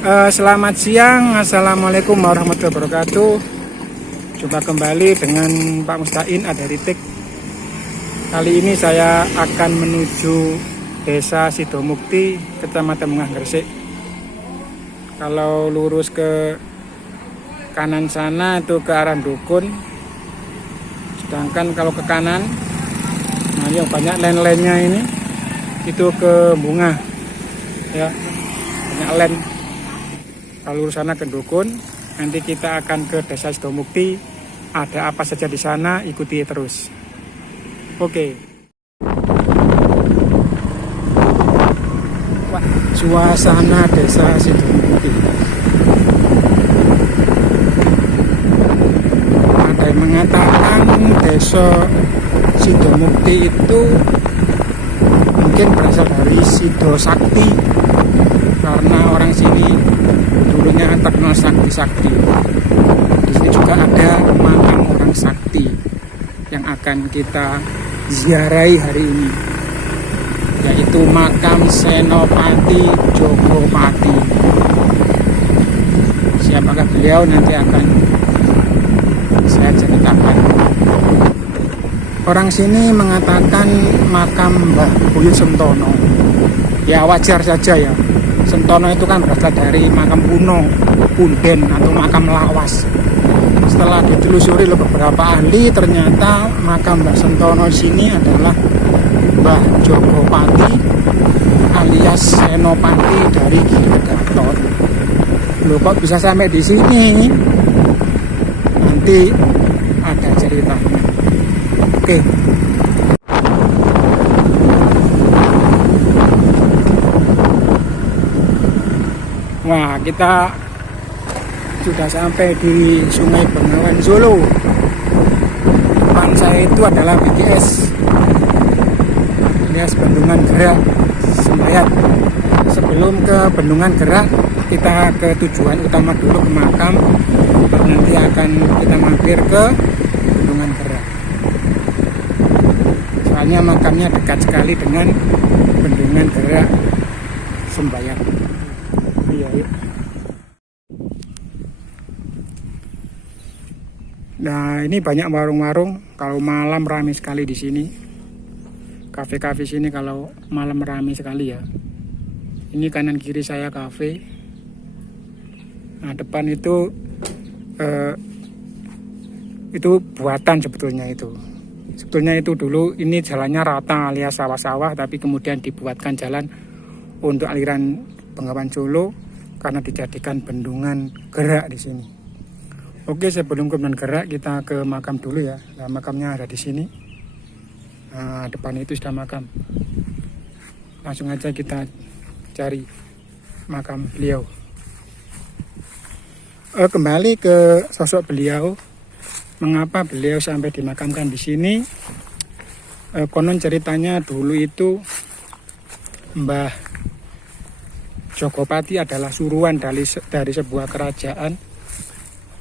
Selamat siang, Assalamualaikum warahmatullahi wabarakatuh. Jumpa kembali dengan Pak Mustain Adaritik. Kali ini saya akan menuju Desa Sidomukti, Kecamatan Bungah Gresik. Kalau lurus ke kanan sana itu ke arah Dukun. Sedangkan kalau ke kanan, nah yang banyak len-lennya ini itu ke Bungah, ya banyak len. Kalau lurus sana ke Dukun, nanti kita akan ke Desa Sidomukti. Ada apa saja di sana, ikuti terus. Oke. Wah, suasana Desa Sidomukti. Ada yang mengatakan Desa Sidomukti itu mungkin berasal dari Sido Sakti, karena orang sini dulunya terkenal sakti-sakti. Di sini juga ada makam orang sakti yang akan kita ziarahi hari ini, yaitu makam Senopati Jogopati. Siapakah beliau nanti akan saya ceritakan. Orang sini mengatakan makam Mbah Buyut Sentono. Ya wajar saja ya. Sentono itu kan berasal dari makam kuno, punden atau makam lawas. Setelah ditelusuri oleh beberapa ahli, ternyata makam Mbah Sentono di sini adalah Mbah Jogopati alias Senopati dari Giri Gatot. Loh, kok bisa sampai di sini? Nanti ada ceritanya. Oke. Wah, kita sudah sampai di Sungai Bengawan Solo. Depan saya itu adalah BGS Bendungan Gerak Sembayat. Sebelum ke Bendungan Gerak, kita ke tujuan utama dulu, ke makam. Nanti akan kita mampir ke Bendungan Gerak. Soalnya makamnya dekat sekali dengan Bendungan Gerak Sembayat. Iya. Nah, ini banyak warung-warung. Kalau malam ramai sekali di sini. Kafe-kafe sini kalau malam ramai sekali ya. Ini kanan kiri saya kafe. Nah, depan itu buatan sebetulnya itu. Sebetulnya itu dulu ini jalannya rata alias sawah-sawah, tapi kemudian dibuatkan jalan untuk aliran Bengawan Solo karena dijadikan bendungan gerak di sini. Oke, sebelum ke bendungan gerak kita ke makam dulu ya. Nah, makamnya ada di sini. Nah, depan itu sudah makam. Langsung aja kita cari makam beliau. Kembali ke sosok beliau. Mengapa beliau sampai dimakamkan di sini? Konon ceritanya dulu itu Mbah Jogopati adalah suruhan dari sebuah kerajaan,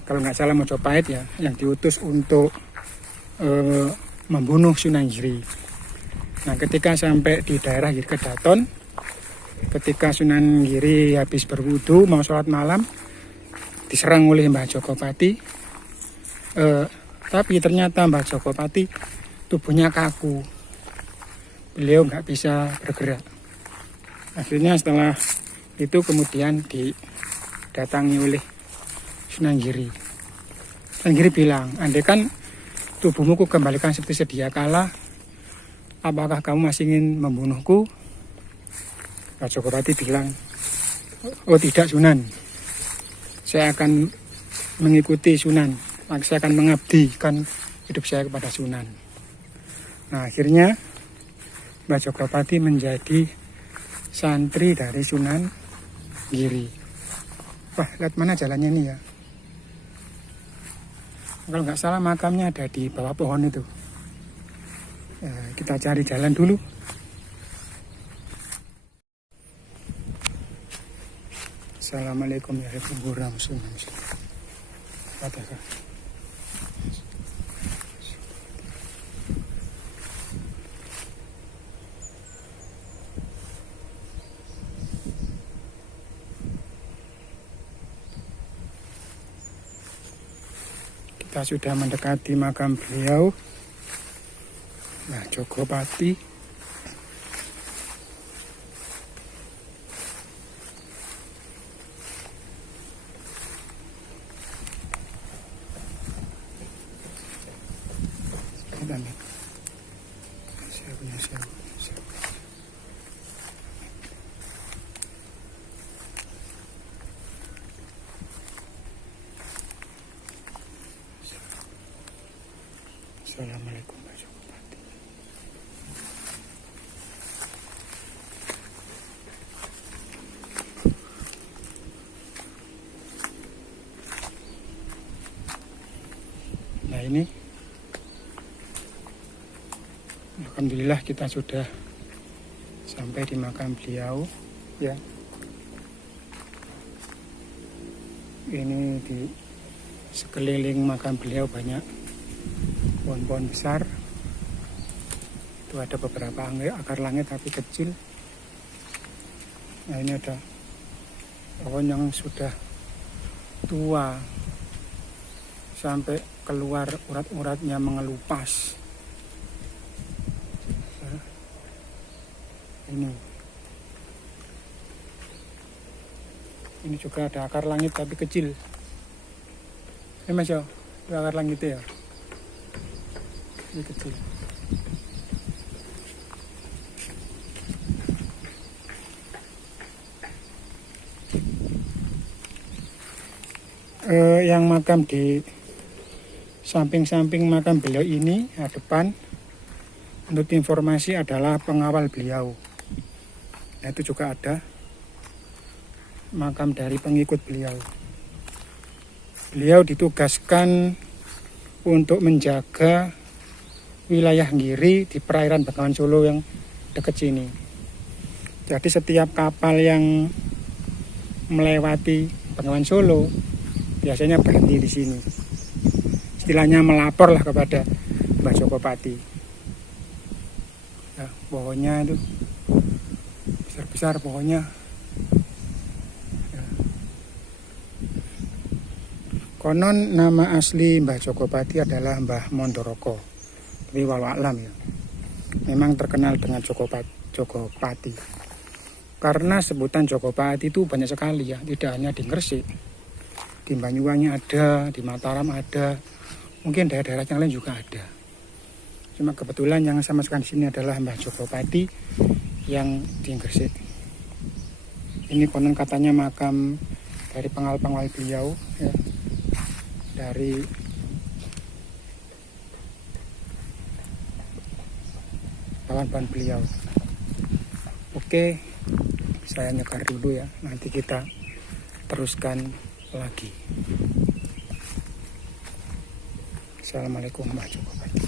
kalau nggak salah Majapahit ya, yang diutus untuk membunuh Sunan Giri. Nah, ketika sampai di daerah Giri Kedaton, ketika Sunan Giri habis berwudu mau sholat malam, diserang oleh Mbah Jogopati. Tapi ternyata Mbah Jogopati tubuhnya kaku, beliau nggak bisa bergerak. Akhirnya setelah itu kemudian didatangi oleh Sunan Giri. Sunan Giri bilang, andaikan tubuhmu ku kembalikan seperti sedia kala, apakah kamu masih ingin membunuhku? Mbah Jogopati bilang, oh tidak Sunan, saya akan mengikuti Sunan, saya akan mengabdikan hidup saya kepada Sunan. Nah, akhirnya Mbah Jogopati menjadi santri dari Sunan Giri. Wah, lihat mana jalannya ini ya. Kalau nggak salah makamnya ada di bawah pohon itu. Ya, kita cari jalan dulu. Assalamualaikum warahmatullahi wabarakatuh. Kita sudah mendekati makam beliau, Mbah Jogopati. Assalamualaikum Mbah Jogopati. Nah ini, alhamdulillah kita sudah sampai di makam beliau ya. Ini di sekeliling makam beliau banyak pohon-pohon besar. Itu ada beberapa akar langit tapi kecil. Nah ini ada pohon yang sudah tua sampai keluar urat-uratnya mengelupas. Nah, ini juga ada akar langit tapi kecil. Mas ya, itu akar langitnya ya. Ini kecil. Yang makam di samping-samping makam beliau ini, depan, untuk informasi adalah pengawal beliau. Nah, itu juga ada makam dari pengikut beliau. Beliau ditugaskan untuk menjaga wilayah Ngiri di perairan Bengawan Solo yang dekat sini. Jadi setiap kapal yang melewati Bengawan Solo biasanya berhenti di sini. Istilahnya melapor lah kepada Mbah Jogopati. Ya, pohonnya itu besar-besar pohonnya. Ya. Konon nama asli Mbah Jogopati adalah Mbah Mondoroko. Tapi walau ya, memang terkenal dengan Jogopati. Karena sebutan Jogopati itu banyak sekali ya, tidak hanya di Gresik, di Banyuwangi ada, di Mataram ada, mungkin daerah-daerah yang lain juga ada. Cuma kebetulan yang saya masukkan di sini adalah Mbah Jogopati yang di Gresik. Ini konon katanya makam dari pengawal-pengawal beliau, ya, dari kawan-kawan beliau. Oke, saya nyekar dulu ya, nanti kita teruskan lagi. Assalamualaikum Mbah Jogopati.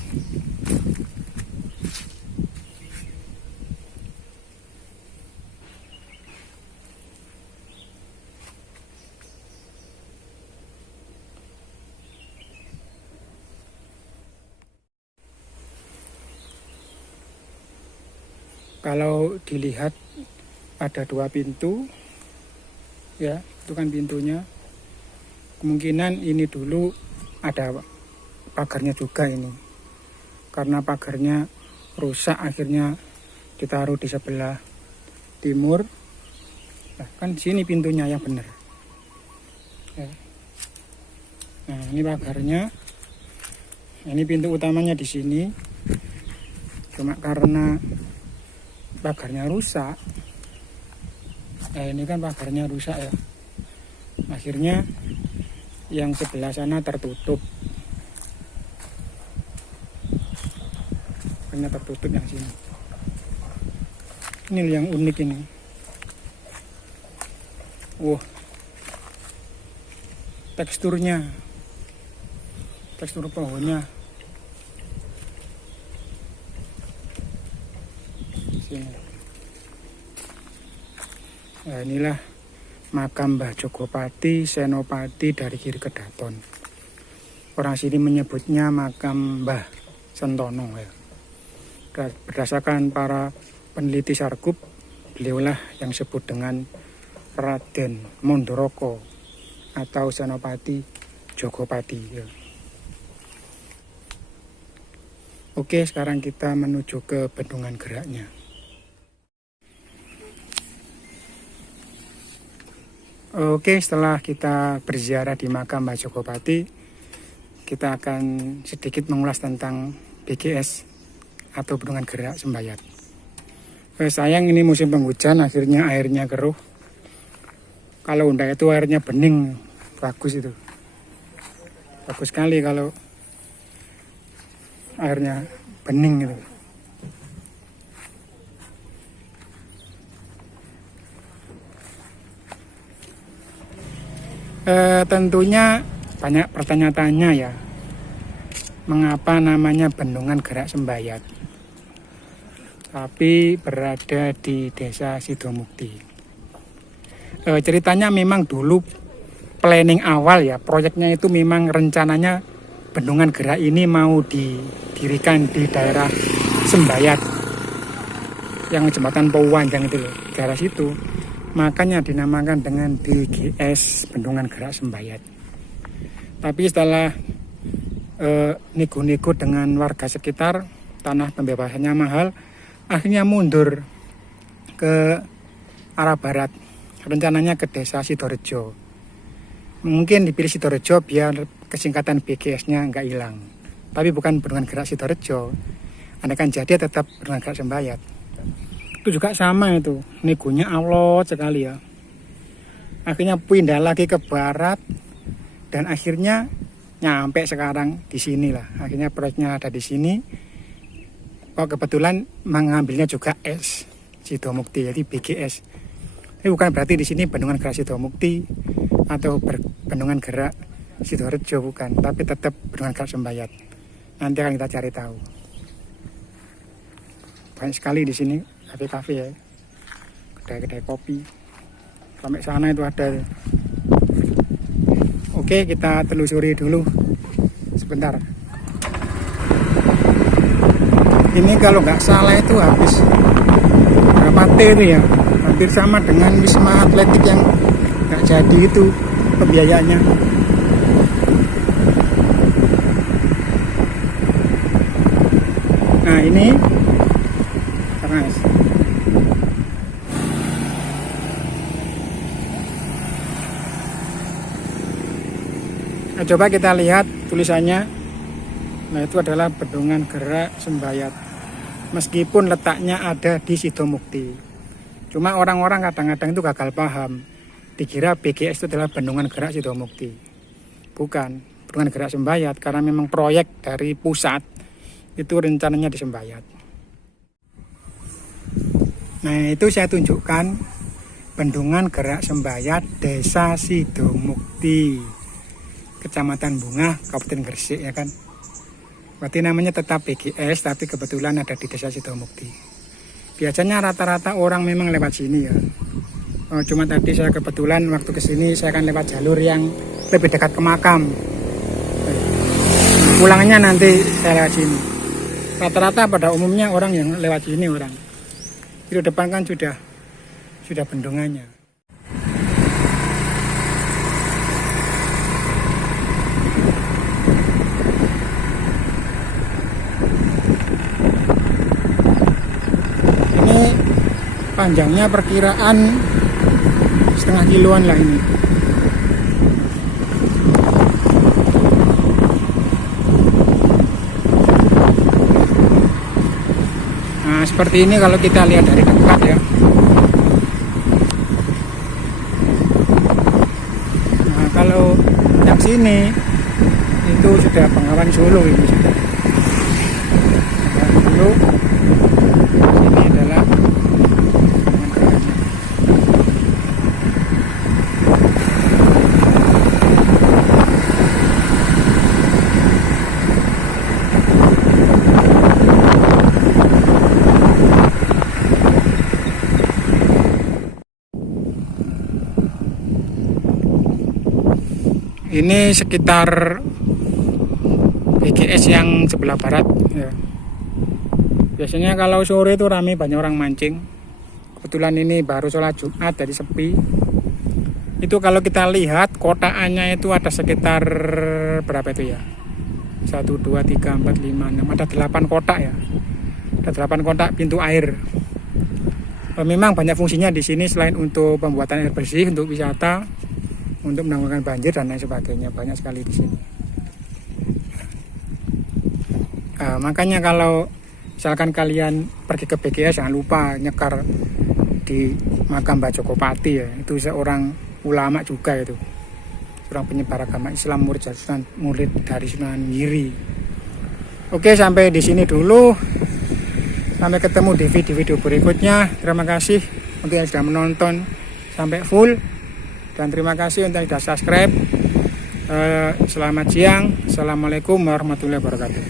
Kalau dilihat ada 2 pintu, ya itu kan pintunya. Kemungkinan ini dulu ada pagarnya juga ini. Karena pagarnya rusak akhirnya ditaruh di sebelah timur. Nah, kan sini pintunya yang benar. Ya. Nah ini pagarnya. Ini pintu utamanya di sini. Cuma karena pagarnya rusak, ini kan pagarnya rusak ya, akhirnya yang sebelah sana tertutup, yang sini. Ini yang unik ini. Wah, tekstur pohonnya. Nah, inilah makam Mbah Jogopati Senopati dari Giri Kedaton. Orang sini menyebutnya makam Mbah Sentono ya. Berdasarkan para peneliti Sarkup, beliaulah yang disebut dengan Raden Mondoroko atau Senopati Jogopati ya. Oke, sekarang kita menuju ke bendungan geraknya. Oke, setelah kita berziarah di makam Mbah Jogopati, kita akan sedikit mengulas tentang BGS atau Bendungan Gerak Sembayat. Sayang ini musim penghujan, akhirnya airnya keruh. Kalau enggak itu airnya bening, bagus itu. Bagus sekali kalau airnya bening gitu. Tentunya banyak pertanyaan-tanya ya, mengapa namanya Bendungan Gerak Sembayat tapi berada di desa Sidomukti. Ceritanya memang dulu planning awal ya, proyeknya itu memang rencananya Bendungan Gerak ini mau didirikan di daerah Sembayat yang jembatan Pauwanjang itu loh, daerah situ. Makanya dinamakan dengan BGS Bendungan Gerak Sembayat. Tapi setelah nego-nego dengan warga sekitar, tanah pembebasannya mahal, akhirnya mundur ke arah barat. Rencananya ke desa Sidorejo. Mungkin dipilih Sidorejo biar kesingkatan BGS-nya nggak hilang. Tapi bukan Bendungan Gerak Sidorejo. Andaikan jadi tetap Bendungan Gerak Sembayat. Itu juga sama itu, negonya alot sekali ya. Akhirnya pindah lagi ke barat dan akhirnya nyampe sekarang di sini lah. Akhirnya proyeknya ada di sini. Oh, kebetulan mengambilnya juga S Sidomukti, jadi BGS. Tapi bukan berarti di sini Bendungan Gerak Sidomukti atau Bendungan Gerak Sidorejo, bukan, tapi tetap Bendungan Gerak Sembayat. Nanti akan kita cari tahu. Banyak sekali di sini kafe-kafe ya, kedai-kedai kopi. Sampai sana itu ada. Oke, kita telusuri dulu sebentar. Ini kalau nggak salah itu habis berapa T itu ya, hampir sama dengan Wisma Atletik yang nggak jadi itu pembiayaannya. Nah ini panas. Nah, coba kita lihat tulisannya. Nah, itu adalah Bendungan Gerak Sembayat. Meskipun letaknya ada di Sidomukti. Cuma orang-orang kadang-kadang itu gagal paham. Dikira BGS itu adalah Bendungan Gerak Sidomukti. Bukan, Bendungan Gerak Sembayat karena memang proyek dari pusat itu rencananya di Sembayat. Nah, itu saya tunjukkan Bendungan Gerak Sembayat Desa Sidomukti, Kecamatan Bunga, Kabupaten Gresik ya kan. Berarti namanya tetap BGS, tapi kebetulan ada di Desa Sidomukti. Biasanya rata-rata orang memang lewat sini ya. Cuma tadi saya kebetulan waktu kesini saya akan lewat jalur yang lebih dekat ke makam. Pulangnya nanti saya lewat sini. Rata-rata pada umumnya orang yang lewat sini orang. Di depan kan sudah bendungannya. Panjangnya perkiraan setengah kiloan lah ini. Nah seperti ini kalau kita lihat dari dekat ya. Nah kalau yang sini itu sudah Bengawan Solo ini sudah. Bengawan Solo. Ini adalah ini sekitar BGS yang sebelah barat ya. Biasanya kalau sore itu ramai, banyak orang mancing. Kebetulan ini baru sholat Jumat jadi sepi. Itu kalau kita lihat kotaannya itu ada sekitar berapa itu ya, 1, 2, 3, 4, 5, 6. Ada 8 kotak ya. Ada 8 kotak pintu air. Memang banyak fungsinya di sini selain untuk pembuatan air bersih, untuk wisata, untuk menanggulangi banjir dan lain sebagainya. Banyak sekali di sini. Makanya kalau misalkan kalian pergi ke BGS jangan lupa nyekar di makam Mbah Jokopati ya. Itu seorang ulama juga itu. Seorang penyebar agama Islam, murid dari Sunan Giri. Oke, sampai di sini dulu. Sampai ketemu di video-video berikutnya. Terima kasih untuk yang sudah menonton sampai full. Dan terima kasih untuk yang sudah subscribe. Selamat siang. Assalamualaikum warahmatullahi wabarakatuh.